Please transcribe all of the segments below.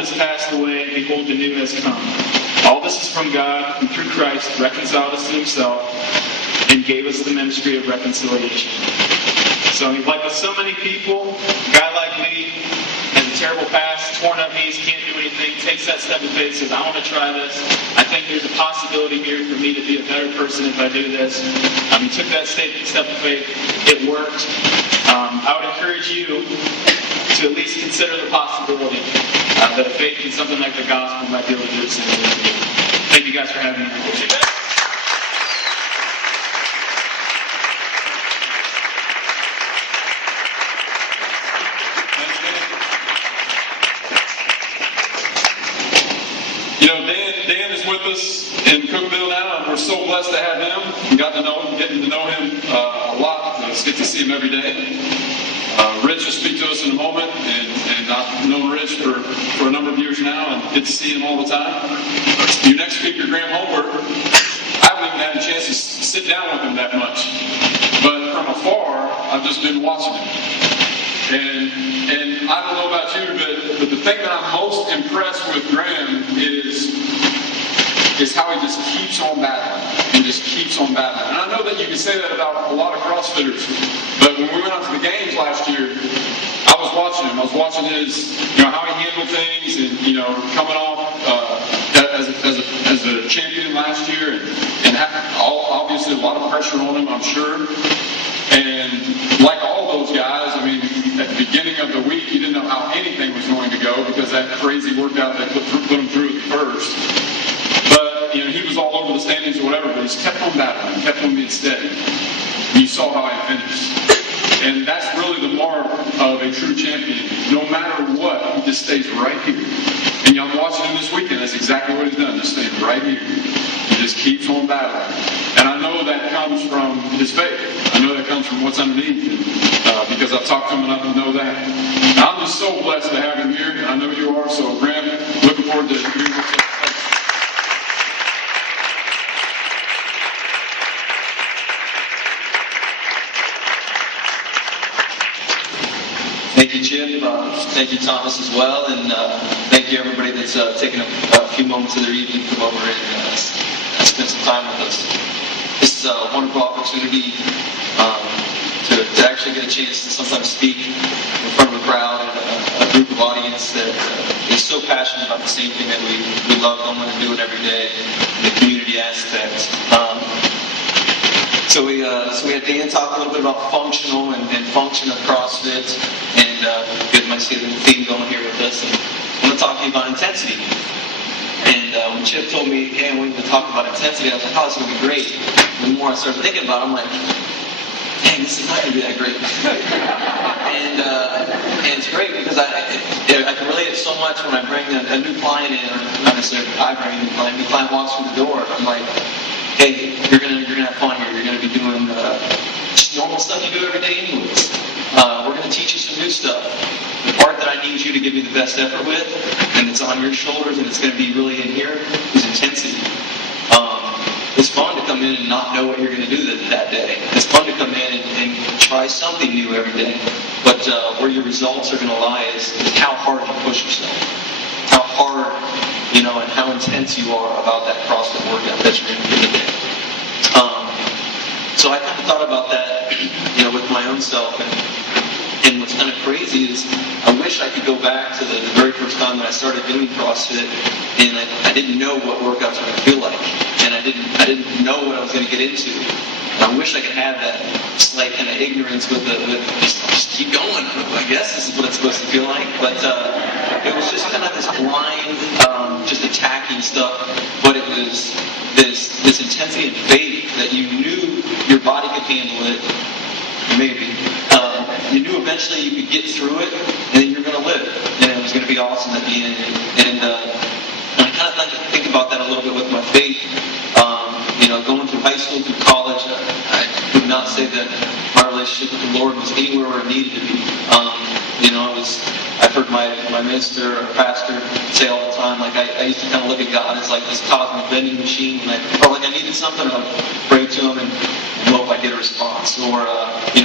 has passed away, and behold, the new has come. All this is from God, who through Christ reconciled us to himself and gave us the ministry of reconciliation. So, like with so many people, a guy like me has a terrible past, torn up knees, can't do anything, takes that step of faith, says, I want to try this. I think there's a possibility here for me to be a better person if I do this. He took that step of faith. It worked. I would encourage you to at least consider the possibility that a faith in something like the gospel might be able to do the same thing for you. Thank you guys for having me. Dan is with us in Cookville now, and we're so blessed to have him. We getting to know him a lot. Let's get to see him every day. Rich will speak to us in a moment, and I've known Rich for a number of years now, and get to see him all the time. Your next speaker, Graham Holbert, I haven't even had a chance to sit down with him that much, but from afar, I've just been watching him. And I don't know about you, but the thing that I'm most impressed with Graham is how he just keeps on battling and just keeps on battling. And I know that you can say that about a lot of CrossFitters, but when we went out to the games last year, I was watching him. I was watching his, how he handled things, and coming off as a champion last year, and obviously a lot of pressure on him, I'm sure. And like all those guys, at the beginning of the week, you didn't know how anything was going to go because that crazy workout that put him through at first. But, he was all over the standings or whatever, but he's kept on battling, kept on being steady. And you saw how he finished. And that's really the mark of a true champion. No matter what, he just stays right here. And I'm watching him this weekend. That's exactly what he's done. Just staying right here. He just keeps on battling. And I know that comes from his faith. I know that comes from what's underneath him. Because I've talked to him enough to know that. And I'm just so blessed to have him here. And I know you are. So, Graham, looking forward to hearing what's up. Thank you, Chip. Thank you, Thomas, as well. And thank you, everybody that's taken a few moments of their evening to come over and spend some time with us. This is a wonderful opportunity to actually get a chance to sometimes speak in front of a crowd and a group of audience that is so passionate about the same thing that we love going and doing every day, the community aspect. So we had Dan talk a little bit about functional and function of CrossFit, and you guys might see the theme going here with us. And I'm going to talk to you about intensity. And when Chip told me, hey, I want you to talk about intensity, I was like, oh, this is going to be great. The more I started thinking about it, I'm like, dang, this is not going to be that great. and it's great because I can relate it so much when I bring a new client in, or not necessarily I bring a new client walks through the door. I'm like, hey, you're gonna have fun here. You're gonna be doing just normal stuff you do every day anyways. We're gonna teach you some new stuff. The part that I need you to give me the best effort with, and it's on your shoulders, and it's gonna be really in here, is intensity. It's fun to come in and not know what you're gonna do that day. It's fun to come in and try something new every day. But where your results are gonna lie is how hard you push yourself. How hard, and how intense you are about that CrossFit workout that you're going to do today. So I kind of thought about that, with my own self. And what's kind of crazy is I wish I could go back to the very first time that I started doing CrossFit, and I didn't know what workouts were going to feel like, and I didn't know what I was going to get into. And I wish I could have that slight kind of ignorance with just keep going. I guess this is what it's supposed to feel like, but it was just kind of this blind, just attacking stuff. But it was this intensity and faith that you knew your body could handle it. Maybe. You knew eventually you could get through it, and then you're going to live. And it was going to be awesome at the end. And I kind of think about that a little bit with my faith. Going through high school, through college, I would not say that my relationship with the Lord was anywhere where it needed to be. I've heard my minister or pastor say all the time, like I used to kind of look at God as like this cosmic vending machine, and I felt like I needed something, I'd pray to Him and hope I get a response. Or,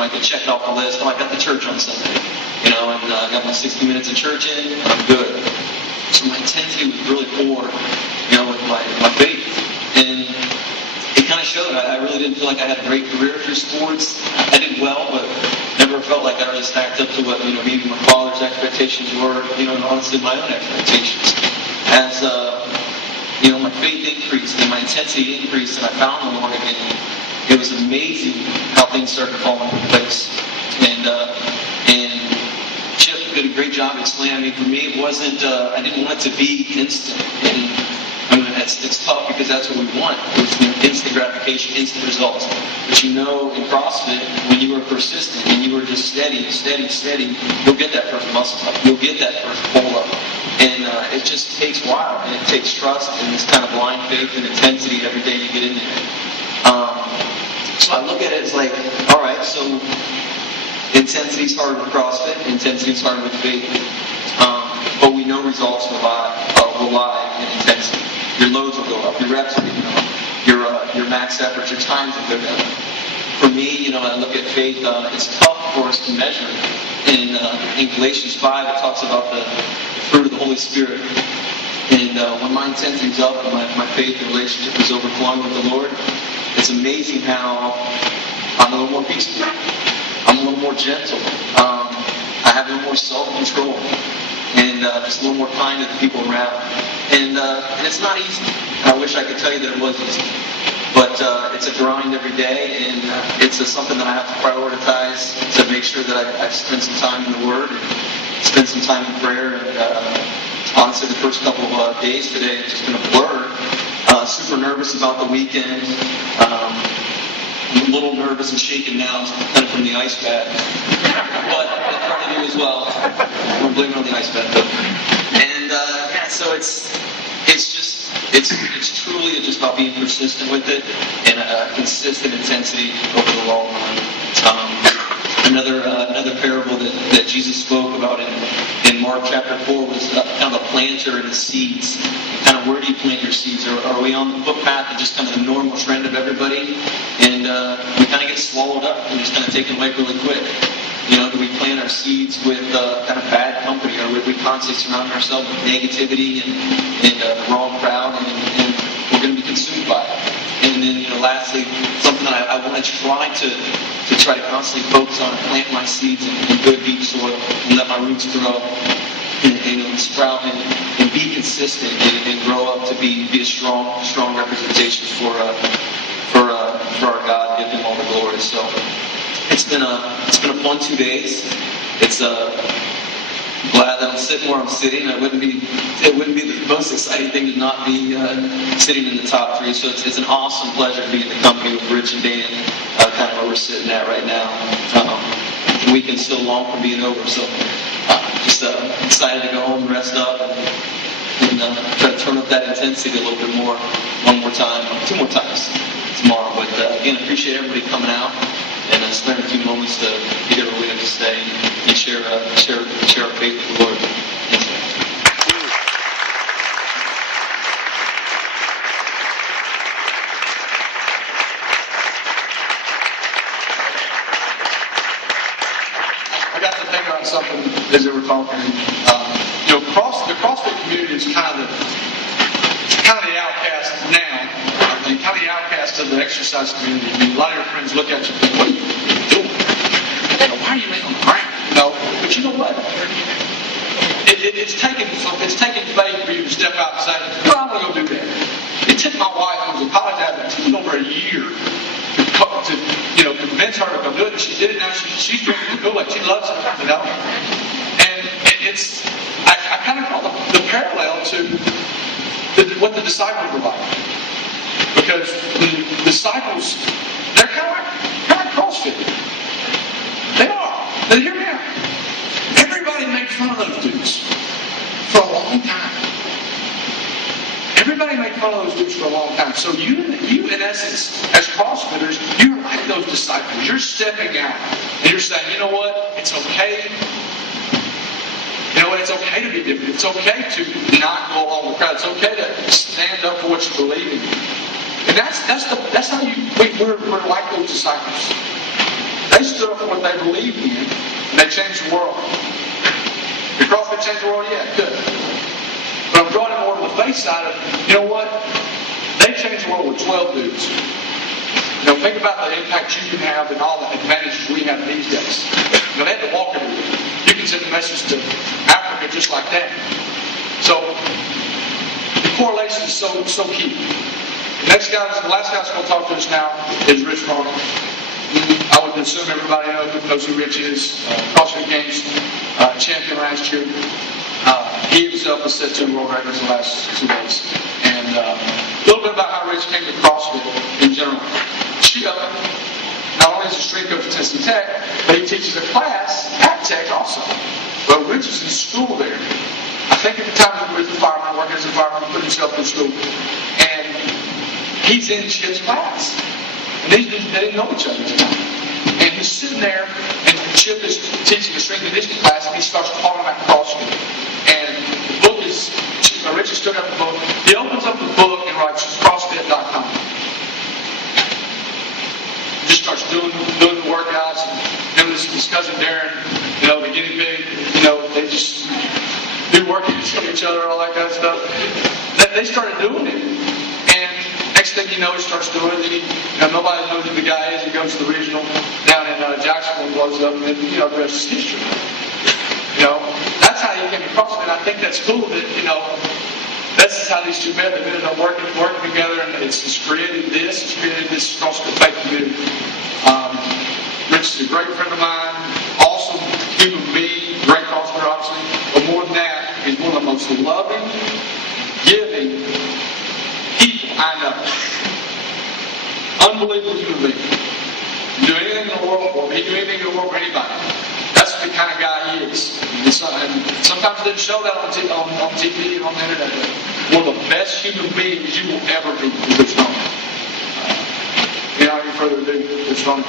I could check off the list, I got the church on Sunday, and I got my 60 minutes of church in, and I'm good. So my intensity was really poor, with my faith. And it kind of showed. I really didn't feel like I had a great career through sports. I did well, but never felt like I really stacked up to what, maybe my father's expectations were, and honestly my own expectations. As, my faith increased and my intensity increased and I found the Lord again, it was amazing how things started to fall into place. And Chip did a great job explaining. For me, it wasn't, I didn't want it to be instant. And it's tough because that's what we want. It's instant gratification, instant results. But in CrossFit, when you are persistent and you are just steady, you'll get that first muscle up. You'll get that first pull up. And it just takes a while. And it takes trust and this kind of blind faith and intensity every day you get in there. So I look at it as like, all right, so intensity started with CrossFit, intensity started with faith. But we know results will lie in intensity. Your loads will go up, your reps will go up, your max efforts, your times will go down. For me, I look at faith, it's tough for us to measure. In Galatians 5, it talks about the fruit of the Holy Spirit. And when my intensity's up and my faith and relationship is overflowing with the Lord, it's amazing how I'm a little more peaceful. I'm a little more gentle. I have a little more self-control. And just a little more kind to the people around. And it's not easy. I wish I could tell you that it was easy. But it's a grind every day, and it's something that I have to prioritize to make sure that I spend some time in the Word and spend some time in prayer. And honestly, the first couple of days today have just been a blur. Super nervous about the weekend. I'm a little nervous and shaking now, kind of from the ice bath. But in front of you as well. I don't blame it on the ice bath, though. And so it's truly just about being persistent with it and a consistent intensity over the long run. Another parable that Jesus spoke about in Mark chapter 4 was kind of a planter and the seeds. Kind of where do you plant your seeds? Are we on the footpath of just kind of the normal trend of everybody? And we kind of get swallowed up and just kind of taken away really quick. Do we plant our seeds with kind of bad company, or would we constantly surround ourselves with negativity and the wrong crowd, and we're going to be consumed by it? And then, lastly, something that I want to try to constantly focus on, plant my seeds in good, deep soil, and let my roots grow and sprout and be consistent and grow up to be a strong representation for our God, give Him all the glory. So. It's been a fun 2 days. It's glad that I'm sitting where I'm sitting. It wouldn't be the most exciting thing to not be sitting in the top 3. So it's an awesome pleasure to be in the company with Rich and Dan, kind of where we're sitting at right now. The weekend's still long for being over, so just excited to go home and rest up and try to turn up that intensity a little bit more, one more time, 2 more times tomorrow. But again, I appreciate everybody coming out and spend a few moments to be here where we have to stay and share our faith with the Lord. I got to think about something as they were talking. The CrossFit community is kind of the outcast now. Kind of the outcast of the exercise community. A lot of your friends look at you and think, what are you doing? Why are you laying on the ground? But you know what? It's taken faith for you to step out and say, I'm going to go do that. It took my wife, who was a college athlete, it took over a year to convince her to go do it. And she did it now. She's doing it cool. Like, she loves it. And I kind of call the parallel to what the disciples were like. Because the disciples, they're kind of like CrossFit. They are. But hear me out. Everybody made fun of those dudes for a long time. Everybody made fun of those dudes for a long time. So you in essence, as CrossFitters, you're like those disciples. You're stepping out and you're saying, you know what? It's okay. You know what? It's okay to be different. It's okay to not go along with the crowd. It's okay to stand up for what you believe in. And that's how we're like those disciples. They stood up for what they believed in, and they changed the world. Did CrossFit change the world? Yeah, good. But I'm drawing it more to the faith side of, you know what? They changed the world with 12 dudes. Think about the impact you can have and all the advantages we have these days. They had to walk everywhere. You can send a message to Africa just like that. So the correlation is so key. The last guy that's going to talk to us now is Rich Farmer. I would assume everybody knows who Rich is. CrossFit Games champion last year. He himself has set 2 world records the last 2 days. And a little bit about how Rich came to CrossFit in general. Not only is he a strength coach at Tennessee Tech, but he teaches a class at Tech also. Well, Rich is in school there. I think at the time he was a fireman, working as a fireman, put himself in school. And he's in Chip's class. And they didn't know each other at the time. And he's sitting there, and Chip is teaching a strength and conditioning class, and he starts talking about CrossFit. And the book is, Rich has took up the book. He opens up the book and writes CrossFit.com. Just starts doing the workouts. And his cousin Darren, the guinea pig, they just do workouts with each other, all that kind of stuff. They started doing it. And next thing you know, he starts doing it. Nobody knows who the guy is. He goes to the regional down in Jacksonville and blows up. And then, the rest is history. That's how he came to CrossFit. And I think that's cool that, that's how these two men have ended up working together, and it's created this CrossFit Faith community. Rich is a great friend of mine, awesome human being, great CrossFitter, obviously, but more than that, he's one of the most loving, giving people I know. Unbelievable human being. Do anything in the world for me, do anything in the world for anybody. That's the kind of guy he is. And sometimes they didn't show that on TV and on the internet. One of the best human beings you will ever meet is Rich Farmer. Without any further ado, Rich Farmer.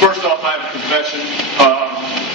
First off, I have a confession.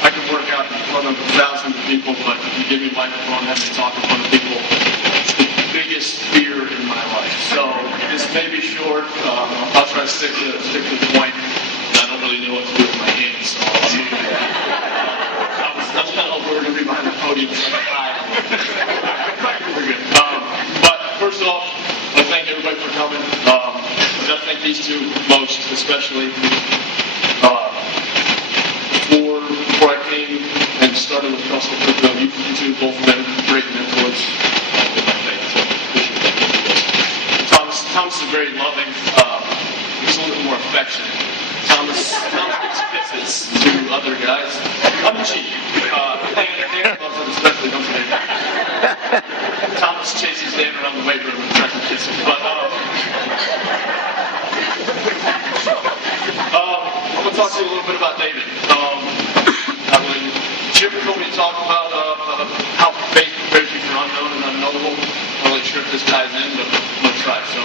I can work out in front of thousands of people, but if you give me a microphone and have me talk in front of people, it's the biggest fear in my life. So this may be short. I'll try to stick to the point. I don't really know what to do with my hands, so I'll move it. I'm kind of we're going to be behind the podium, so we're good. But first off, I thank everybody for coming. I thank these two most, especially. Before I came and started with CrossFit Faith, you two both been great mentors in my faith. So Thomas is very loving. He's a little bit more affectionate. Thomas gives kisses to other guys. I'm cheap. Dan loves it, especially don't you? Thomas chases Dan around the weight room and tries to kiss him. But I'm going to talk to you a little bit about David. Chip told me to talk about how faith prepares you for unknown and unknowable. I'm not really sure if this ties in, but let's try. So,